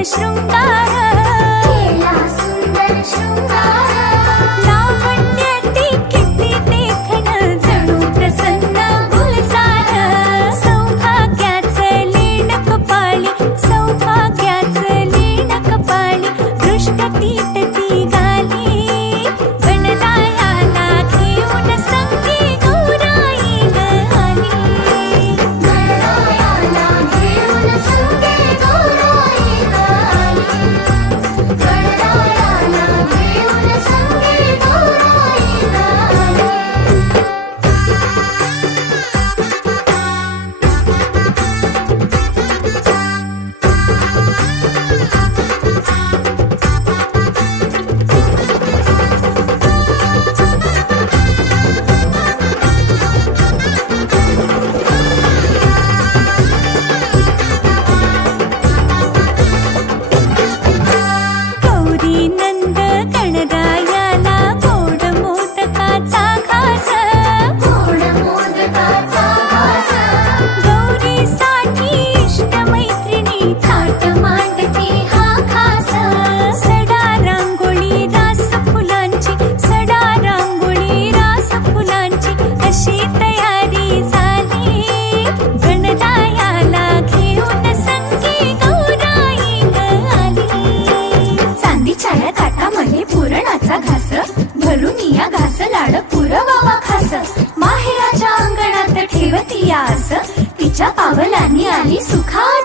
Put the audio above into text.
सुंदर शृंगार, केला सुंदर शृंगार. लावण्याती किती देखणं जणू प्रसन्न गुलजार. सौभाग्याचं लीन कपाळी, सौभाग्याचं लीन कपाळी, दृष्टतीत ती गाली. गणरायाला घेऊन संगी गौराई आली. गणरायाला घेऊन संगे गौराई आली. गणरायाला घेऊन संगे गौराई आली. गौरी नंद गणरायाला गोड मोदकाचा घास. गोड मोदकाचा घास. गौरीसाठी इष्ट मैत्रिणी थाट मांडती हा खास. सडा रांगोळी रास फुलांची, सडा रांगोळी रास फुलांची, अशी तयारी झाली. गणरायाला घेऊन संगी गौराई आली. चांदीच्या ताटामध्ये पुरणाचा घास, भरून या घास लाड पुरवावा खास. माहेराच्या अंगणात ठेवती आस, तिच्या पावलांनी आली सुखाळ